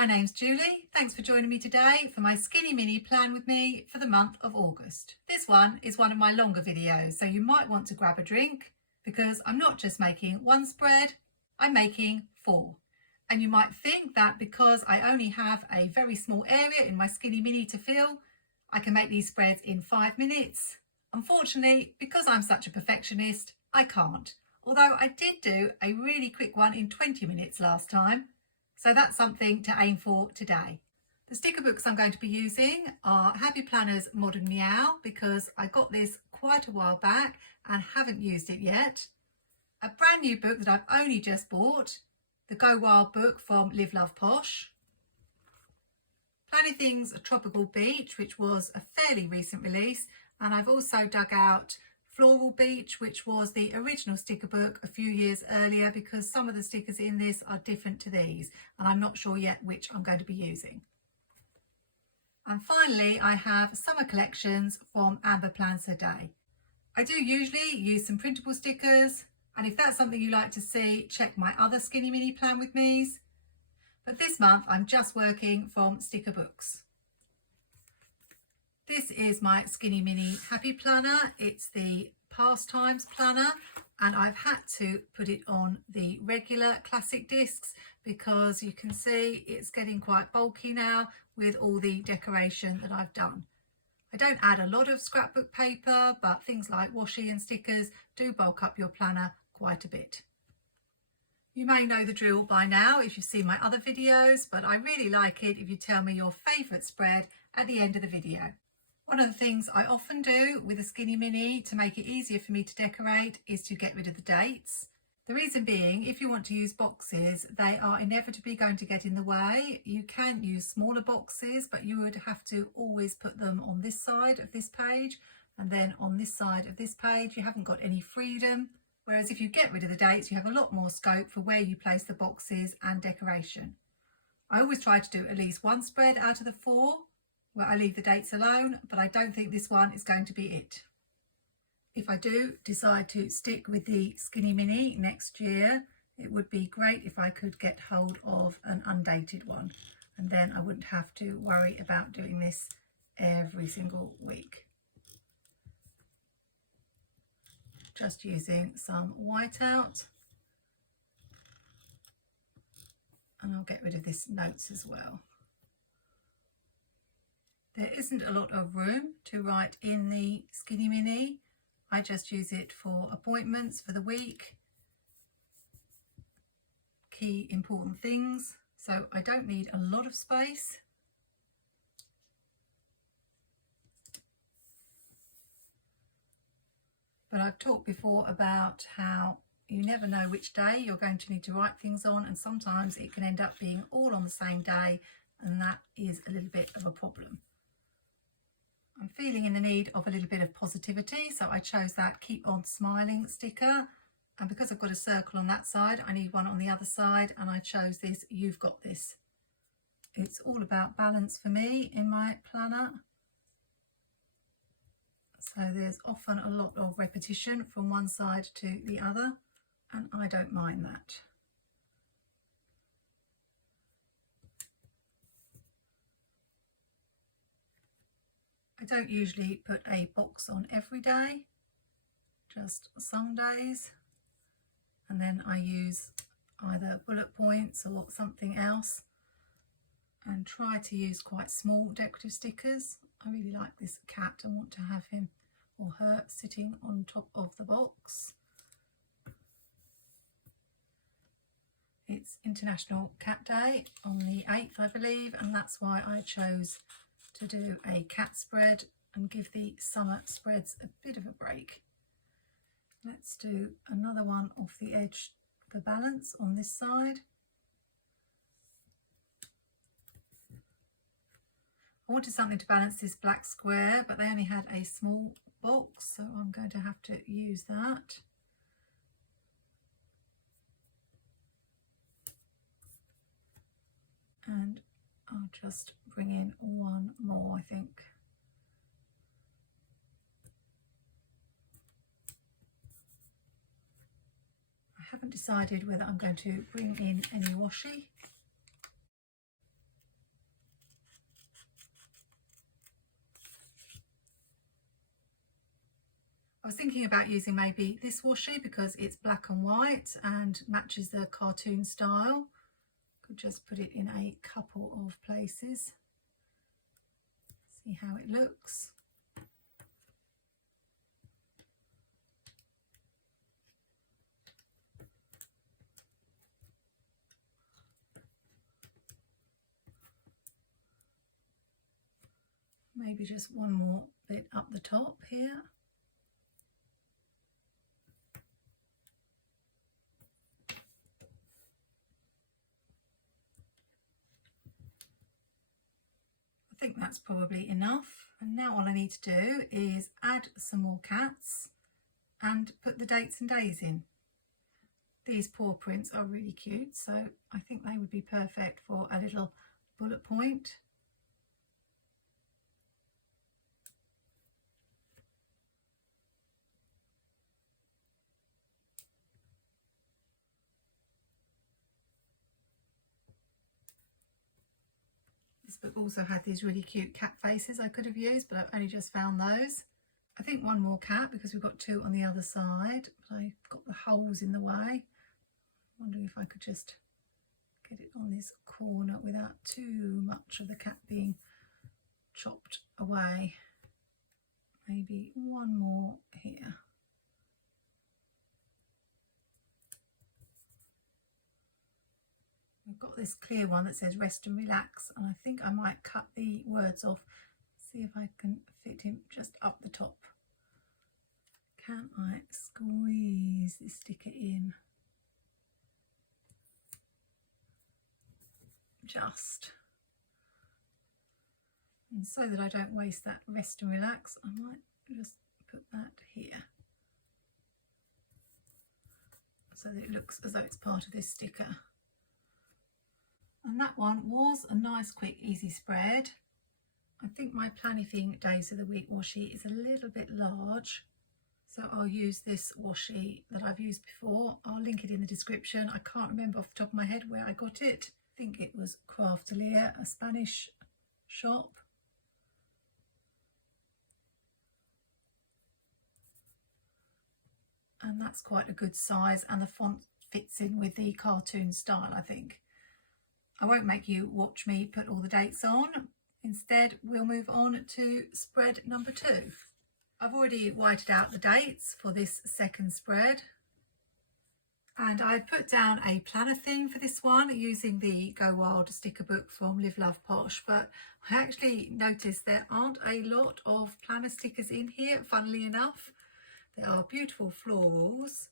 my name's Julie. Thanks for joining me today for my Skinny Mini Plan With Me for the month of August. This one is one of my longer videos, so you might want to grab a drink because I'm not just making one spread, I'm making 4. And you might think that because I only have a very small area in my Skinny Mini to fill, I can make these spreads in 5 minutes. Unfortunately, because I'm such a perfectionist, I can't. Although I did do a really quick one in 20 minutes last time. So that's something to aim for today. The sticker books I'm going to be using are Happy Planner's Modern Meow, because I got this quite a while back and haven't used it yet. A brand new book that I've only just bought, the Go Wild book from liveloveposh. Planything's Tropical Beach, which was a fairly recent release, and I've also dug out Floral Beach, which was the original sticker book a few years earlier, because some of the stickers in this are different to these and I'm not sure yet which I'm going to be using. And finally, I have Summer Collections from Amber Plans Her Day. I do usually use some printable stickers, and if that's something you like to see, check my other Skinny Mini Plan With Me's. But this month I'm just working from sticker books. This is my Skinny Mini Happy Planner. It's the Pastimes Planner, and I've had to put it on the regular classic discs because you can see it's getting quite bulky now with all the decoration that I've done. I don't add a lot of scrapbook paper, but things like washi and stickers do bulk up your planner quite a bit. You may know the drill by now if you've seen my other videos, but I really like it if you tell me your favourite spread at the end of the video. One of the things I often do with a Skinny Mini to make it easier for me to decorate is to get rid of the dates. The reason being, if you want to use boxes, they are inevitably going to get in the way. You can use smaller boxes, but you would have to always put them on this side of this page, and then on this side of this page you haven't got any freedom. Whereas if you get rid of the dates, you have a lot more scope for where you place the boxes and decoration. I always try to do at least one spread out of the 4 where I leave the dates alone, but I don't think this one is going to be it. If I do decide to stick with the Skinny Mini next year, it would be great if I could get hold of an undated one, and then I wouldn't have to worry about doing this every single week. Just using some whiteout, and I'll get rid of this notes as well. There isn't a lot of room to write in the Skinny Mini. I just use it for appointments for the week, key important things, so I don't need a lot of space. But I've talked before about how you never know which day you're going to need to write things on, and sometimes it can end up being all on the same day, and that is a little bit of a problem. I'm feeling in the need of a little bit of positivity, so I chose that Keep On Smiling sticker, and because I've got a circle on that side, I need one on the other side, and I chose this You've Got This. It's all about balance for me in my planner. So there's often a lot of repetition from one side to the other, and I don't mind that. I don't usually put a box on every day, just some days, and then I use either bullet points or something else, and try to use quite small decorative stickers. I really like this cat and want to have him or her sitting on top of the box. It's International Cat Day on the 8th, I believe, and that's why I chose to do a cat spread and give the summer spreads a bit of a break. Let's do another one off the edge for balance on this side. I wanted something to balance this black square, but they only had a small box, so I'm going to have to use that. And I'll just bring in one more, I think. I haven't decided whether I'm going to bring in any washi. was thinking about using maybe this washi because it's black and white and matches the cartoon style. Could just put it in a couple of places. See how it looks. Maybe just one more bit up the top here. I think that's probably enough. And now all I need to do is add some more cats and put the dates and days in. These paw prints are really cute, so I think they would be perfect for a little bullet point. This book also had these really cute cat faces I could have used, but I've only just found those. I think one more cat because we've got two on the other side, but I've got the holes in the way. I'm wondering if I could just get it on this corner without too much of the cat being chopped away. Maybe one more here. I've got this clear one that says rest and relax, and I think I might cut the words off. See if I can fit him just up the top. Can I squeeze this sticker in? Just. And so that I don't waste that rest and relax, I might just put that here, so that it looks as though it's part of this sticker. And that one was a nice, quick, easy spread. I think my Planything Days of the Week washi is a little bit large, so I'll use this washi that I've used before. I'll link it in the description. I can't remember off the top of my head where I got it. I think it was Craftelier, a Spanish shop. And that's quite a good size, and the font fits in with the cartoon style, I think. I won't make you watch me put all the dates on. Instead, we'll move on to spread number 2. I've already whited out the dates for this second spread. And I put down a planner theme for this one using the Go Wild sticker book from liveloveposh, but I actually noticed there aren't a lot of planner stickers in here, funnily enough. There are beautiful florals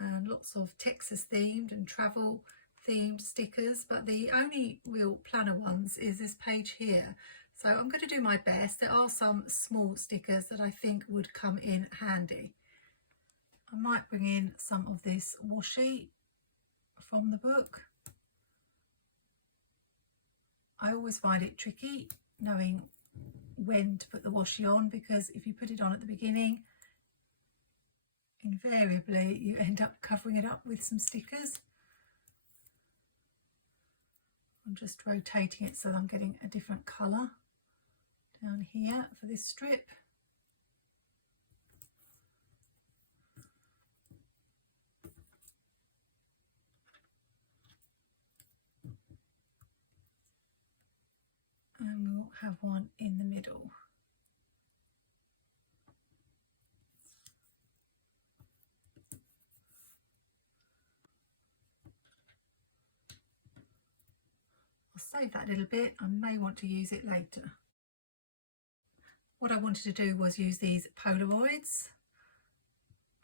and lots of Texas themed and travel themed stickers, but the only real planner ones is this page here. So I'm going to do my best. There are some small stickers that I think would come in handy. I might bring in some of this washi from the book. I always find it tricky knowing when to put the washi on, because if you put it on at the beginning, invariably you end up covering it up with some stickers. I'm just rotating it so that I'm getting a different colour down here for this strip. And we'll have one in the middle. I'll save that little bit. I may want to use it later. What I wanted to do was use these Polaroids.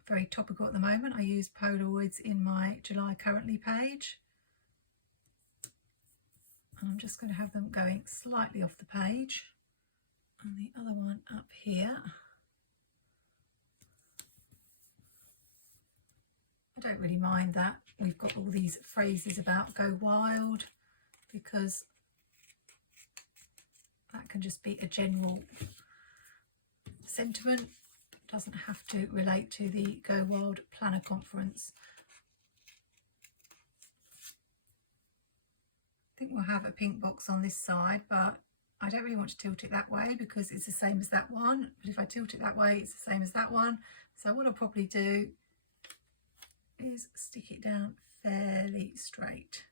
Very topical at the moment. I use Polaroids in my July Currently page. And I'm just going to have them going slightly off the page. And the other one up here. I don't really mind that we've got all these phrases about go wild, because that can just be a general sentiment. It doesn't have to relate to the Go Wild Planner Conference. I think we'll have a pink box on this side, but I don't really want to tilt it that way because it's the same as that one, but if I tilt it that way it's the same as that one. So what I'll probably do is stick it down fairly straight.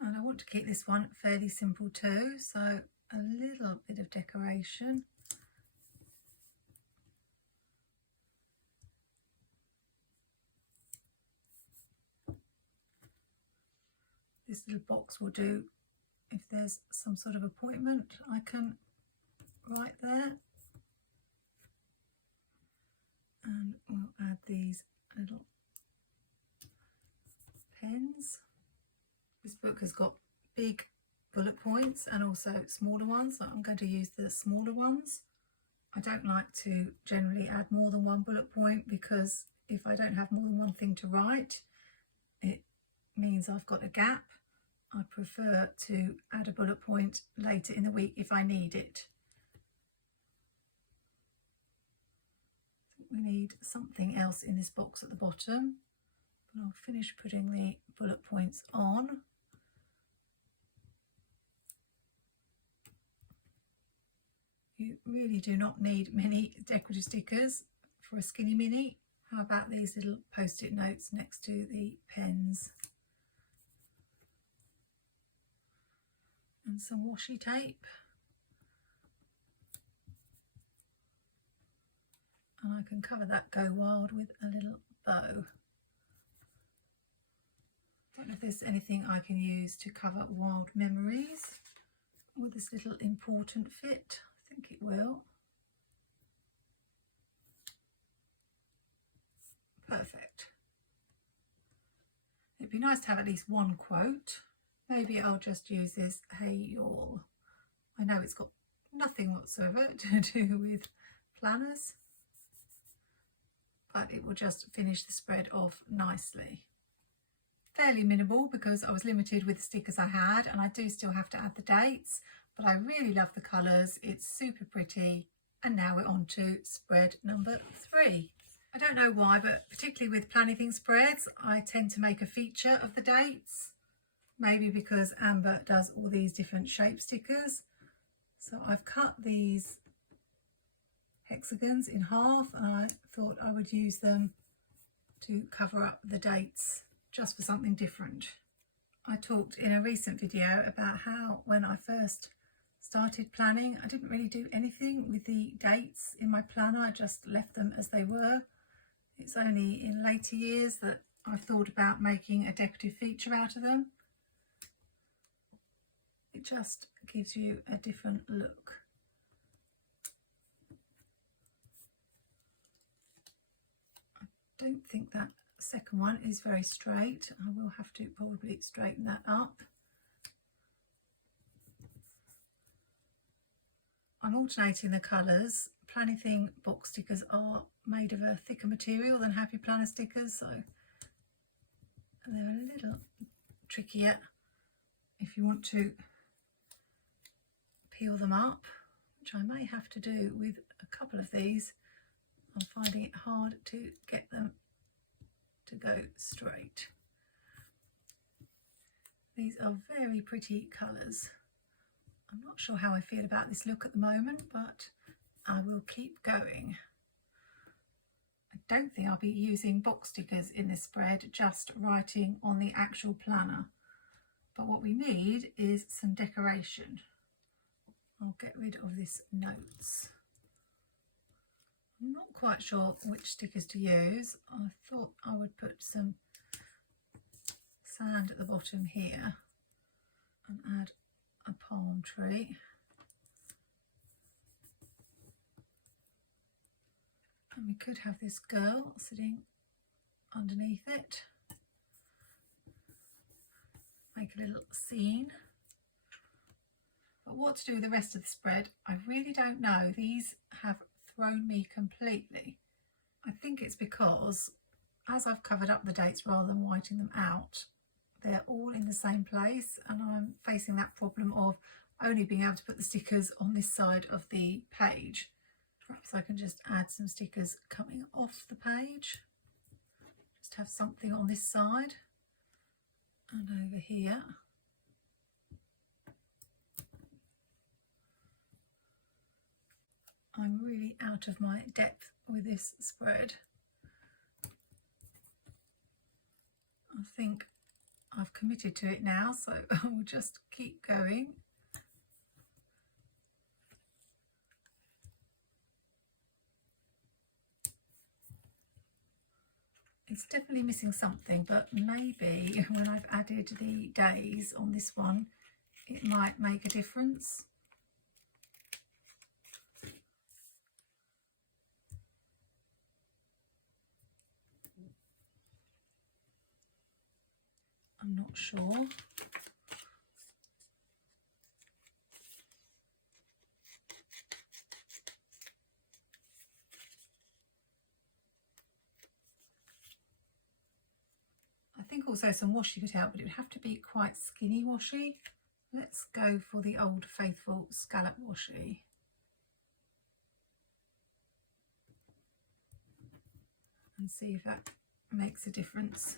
And I want to keep this one fairly simple too, so a little bit of decoration. This little box will do if there's some sort of appointment I can write there. And we'll add these little pens. This book has got big bullet points and also smaller ones, so I'm going to use the smaller ones. I don't like to generally add more than one bullet point because if I don't have more than one thing to write, it means I've got a gap. I prefer to add a bullet point later in the week if I need it. We need something else in this box at the bottom, but I'll finish putting the bullet points on. You really do not need many decorative stickers for a skinny mini. How about these little post-it notes next to the pens? And some washi tape. And I can cover that go wild with a little bow. I don't know if there's anything I can use to cover wild memories with this little important fit. I think it will. Perfect. It'd be nice to have at least one quote. Maybe I'll just use this, "Hey y'all." I know it's got nothing whatsoever to do with planners, but it will just finish the spread off nicely. Fairly minimal because I was limited with the stickers I had, and I do still have to add the dates, but I really love the colours. It's super pretty. And now we're on to spread number 3. I don't know why, but particularly with Planything spreads, I tend to make a feature of the dates. Maybe because Amber does all these different shape stickers. So I've cut these hexagons in half and I thought I would use them to cover up the dates just for something different. I talked in a recent video about how when I first started planning, I didn't really do anything with the dates in my planner. I just left them as they were. It's only in later years that I've thought about making a decorative feature out of them. It just gives you a different look. I don't think that second one is very straight. I will have to probably straighten that up. I'm alternating the colours. Planything box stickers are made of a thicker material than Happy Planner stickers, so they're a little trickier if you want to peel them up, which I may have to do with a couple of these. I'm finding it hard to get them to go straight. These are very pretty colours. I'm not sure how I feel about this look at the moment, but I will keep going. I don't think I'll be using box stickers in this spread, just writing on the actual planner. But what we need is some decoration. I'll get rid of this notes. I'm not quite sure which stickers to use. I thought I would put some sand at the bottom here and add a palm tree. And we could have this girl sitting underneath it. Make a little scene. But what to do with the rest of the spread, I really don't know. These have thrown me completely. I think it's because as I've covered up the dates rather than whiting them out, they're all in the same place, and I'm facing that problem of only being able to put the stickers on this side of the page. Perhaps I can just add some stickers coming off the page. Just have something on this side. and over here. I'm really out of my depth with this spread. I think I've committed to it now, so I'll just keep going. It's definitely missing something, but maybe when I've added the days on this one, it might make a difference. I'm not sure. I think also some washi could help, but it would have to be quite skinny washi. Let's go for the old faithful scallop washi. And see if that makes a difference.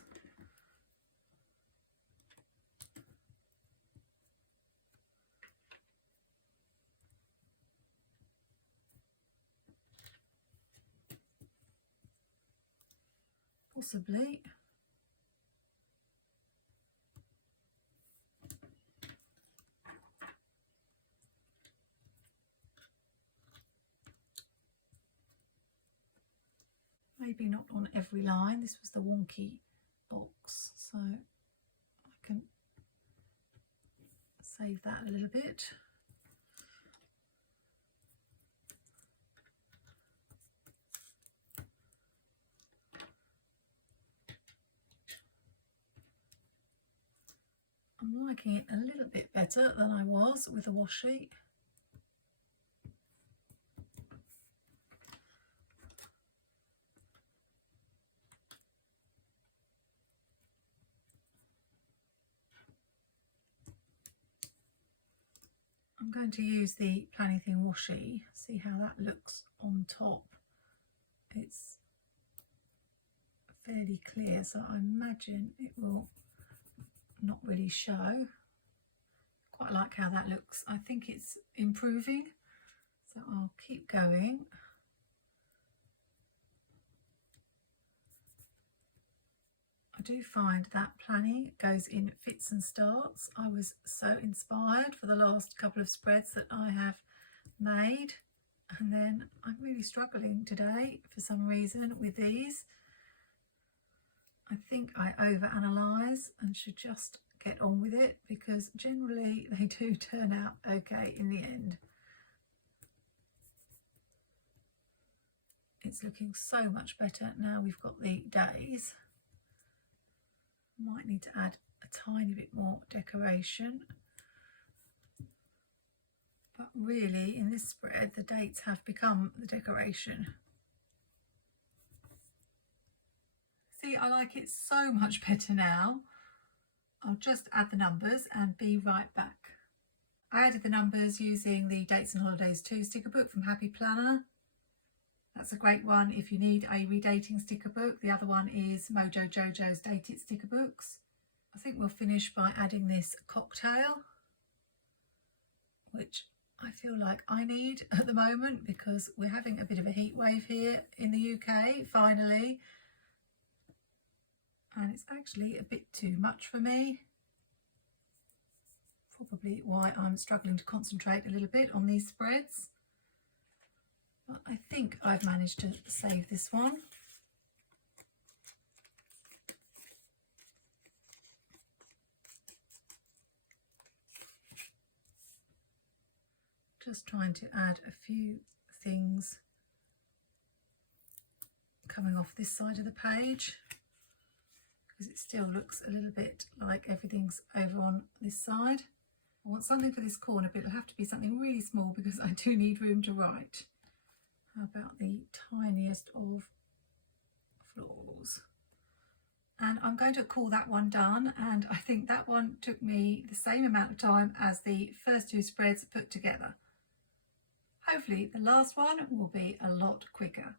Possibly. Maybe not on every line. This was the wonky box, so I can save that a little bit. I'm liking it a little bit better than I was with the washi. I'm going to use the Planything washi, see how that looks on top. It's fairly clear, so I imagine it will not really show. Quite like how that looks. I think it's improving, so I'll keep going. I do find that planning goes in fits and starts. I was so inspired for the last couple of spreads that I have made, and then I'm really struggling today for some reason with these. I think I overanalyze and should just get on with it, because generally they do turn out okay in the end. It's looking so much better now we've got the days. Might need to add a tiny bit more decoration, but really in this spread the dates have become the decoration. See, I like it so much better now. I'll just add the numbers and be right back. I added the numbers using the Dates and Holidays 2 sticker book from Happy Planner. That's a great one if you need a redating sticker book. The other one is MojoJojo's Dated sticker books. I think we'll finish by adding this cocktail, which I feel like I need at the moment because we're having a bit of a heat wave here in the UK, finally. And it's actually a bit too much for me. Probably why I'm struggling to concentrate a little bit on these spreads. But I think I've managed to save this one. Just trying to add a few things coming off this side of the page, because it still looks a little bit like everything's over on this side. I want something for this corner, but it'll have to be something really small because I do need room to write. How about the tiniest of florals? And I'm going to call that one done, and I think that one took me the same amount of time as the first two spreads put together. Hopefully the last one will be a lot quicker.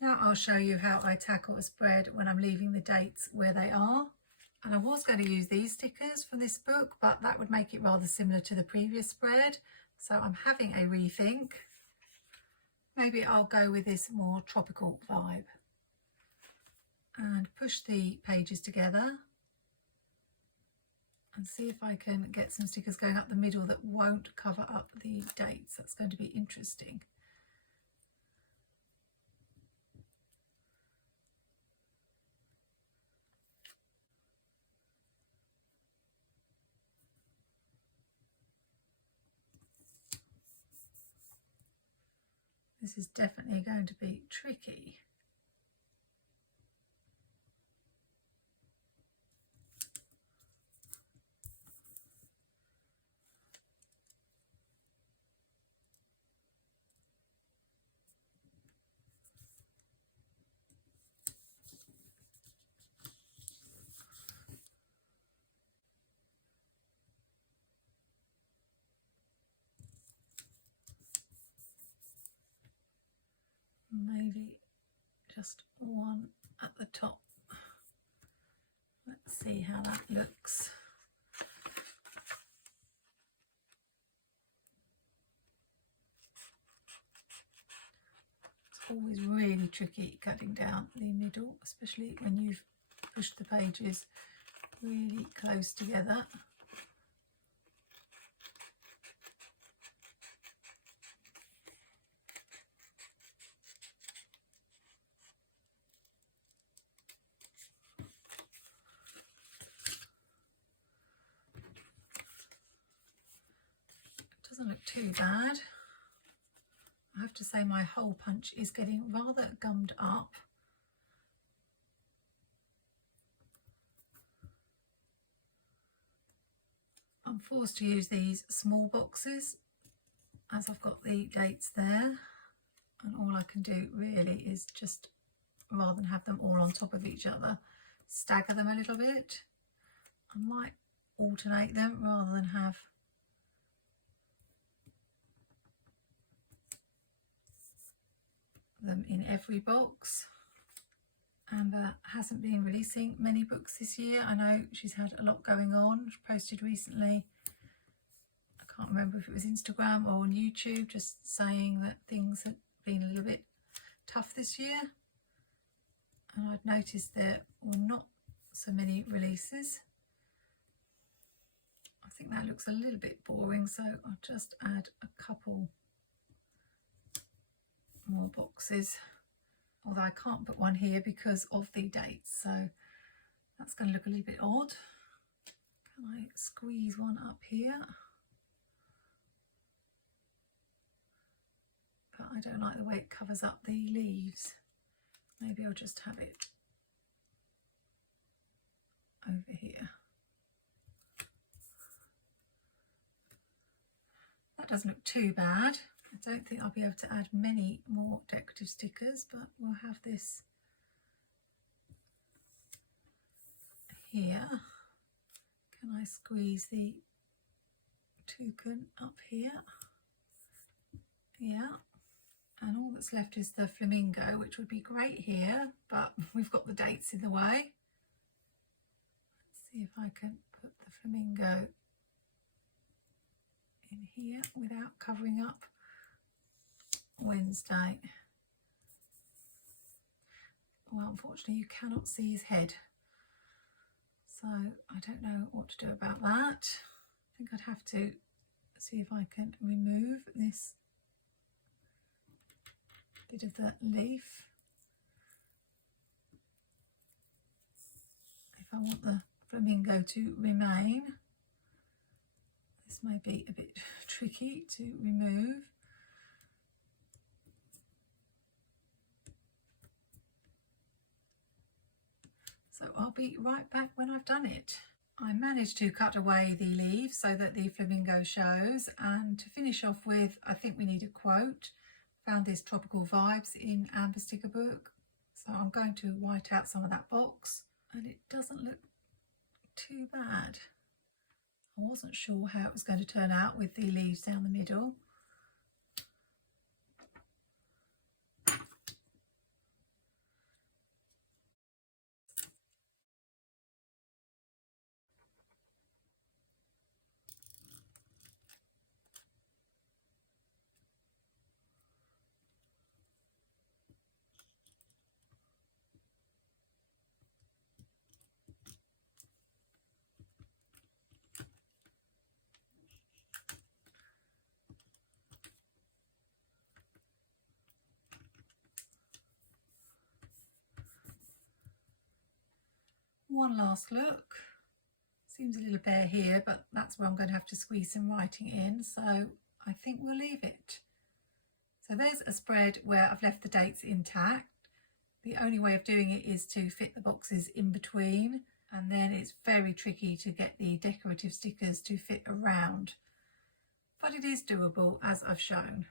Now I'll show you how I tackle a spread when I'm leaving the dates where they are. And I was going to use these stickers from this book, but that would make it rather similar to the previous spread. So I'm having a rethink. Maybe I'll go with this more tropical vibe. And push the pages together. And see if I can get some stickers going up the middle that won't cover up the dates. That's going to be interesting. This is definitely going to be tricky. Maybe just one at the top. Let's see how that looks. It's always really tricky cutting down the middle, especially when you've pushed the pages really close together. Doesn't look too bad. I have to say my hole punch is getting rather gummed up. I'm forced to use these small boxes as I've got the dates there, and all I can do really is just, rather than have them all on top of each other, stagger them a little bit. I might alternate them rather than have them in every box. Amber hasn't been releasing many books this year. I know she's had a lot going on. She posted recently, I can't remember if it was Instagram or on YouTube, just saying that things had been a little bit tough this year. And I'd noticed there were not so many releases. I think that looks a little bit boring, so I'll just add a couple more boxes, although I can't put one here because of the dates, so that's going to look a little bit odd. Can I squeeze one up here? But I don't like the way it covers up the leaves. Maybe I'll just have it over here. That doesn't look too bad. I don't think I'll be able to add many more decorative stickers, but we'll have this here. Can I squeeze the toucan up here? Yeah. And all that's left is the flamingo, which would be great here, but we've got the dates in the way. Let's see if I can put the flamingo in here without covering up Wednesday. Well, unfortunately you cannot see his head, so I don't know what to do about that. I think I'd have to see if I can remove this bit of the leaf if I want the flamingo to remain. This may be a bit tricky to remove. So I'll be right back when I've done it. I managed to cut away the leaves so that the flamingo shows, and to finish off with, I think we need a quote. Found this Tropical Vibes in Amber sticker book, so I'm going to white out some of that box, and it doesn't look too bad. I wasn't sure how it was going to turn out with the leaves down the middle. one last look. Seems a little bare here, but that's where I'm going to have to squeeze some writing in, so I think we'll leave it. So there's a spread where I've left the dates intact. The only way of doing it is to fit the boxes in between, and then it's very tricky to get the decorative stickers to fit around. But it is doable, as I've shown.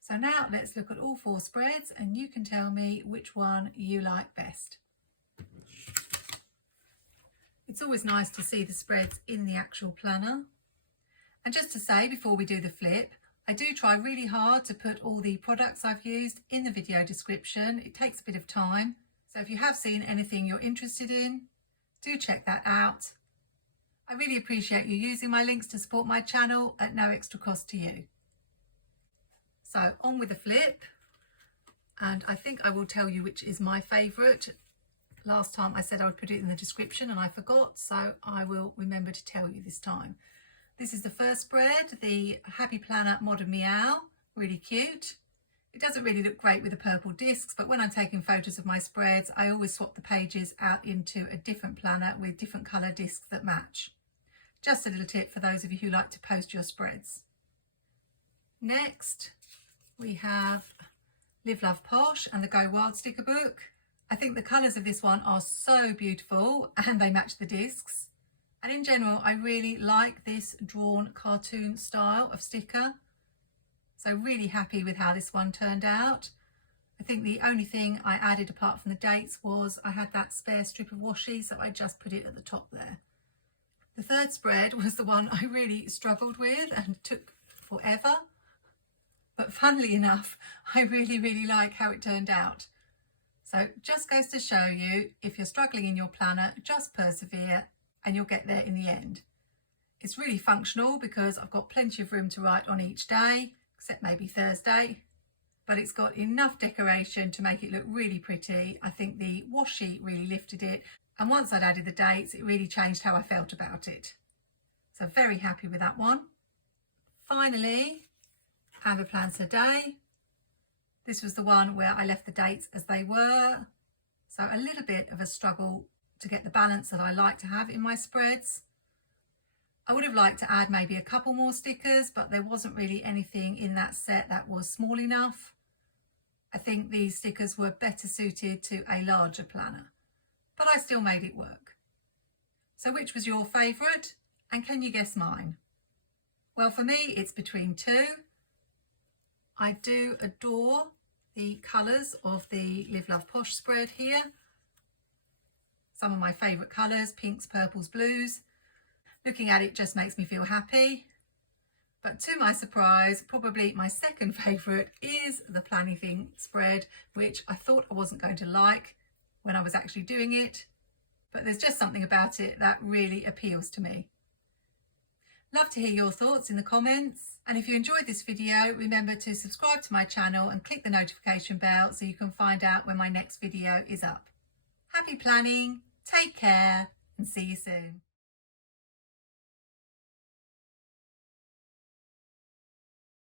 So now let's look at all 4 spreads and you can tell me which one you like best. It's always nice to see the spreads in the actual planner. And just to say before we do the flip, I do try really hard to put all the products I've used in the video description. It takes a bit of time. So if you have seen anything you're interested in, do check that out. I really appreciate you using my links to support my channel at no extra cost to you. So on with the flip, and I think I will tell you which is my favourite. Last time I said I would put it in the description and I forgot, so I will remember to tell you this time. This is the first spread, the Happy Planner Modern Meow, really cute. It doesn't really look great with the purple discs, but when I'm taking photos of my spreads, I always swap the pages out into a different planner with different colour discs that match. Just a little tip for those of you who like to post your spreads. Next, we have Live Love Posh and the Go Wild sticker book. I think the colours of this one are so beautiful and they match the discs. And in general, I really like this drawn cartoon style of sticker. So really happy with how this one turned out. I think the only thing I added apart from the dates was I had that spare strip of washi, so I just put it at the top there. The third spread was the one I really struggled with and took forever. But funnily enough, I really like how it turned out. So just goes to show you, if you're struggling in your planner, just persevere and you'll get there in the end. It's really functional because I've got plenty of room to write on each day, except maybe Thursday. But it's got enough decoration to make it look really pretty. I think the washi really lifted it. And once I'd added the dates, it really changed how I felt about it. So very happy with that one. Finally, Have a Plan Today. This was the one where I left the dates as they were. So a little bit of a struggle to get the balance that I like to have in my spreads. I would have liked to add maybe a couple more stickers, but there wasn't really anything in that set that was small enough. I think these stickers were better suited to a larger planner, but I still made it work. So which was your favourite, and can you guess mine? Well, for me, it's between 2. I do adore the colours of the Live Love Posh spread here. Some of my favourite colours, pinks, purples, blues. Looking at it just makes me feel happy. But to my surprise, probably my second favourite is the Planything spread, which I thought I wasn't going to like when I was actually doing it. But there's just something about it that really appeals to me. Love to hear your thoughts in the comments. And if you enjoyed this video, remember to subscribe to my channel and click the notification bell so you can find out when my next video is up. Happy planning, take care, and see you soon.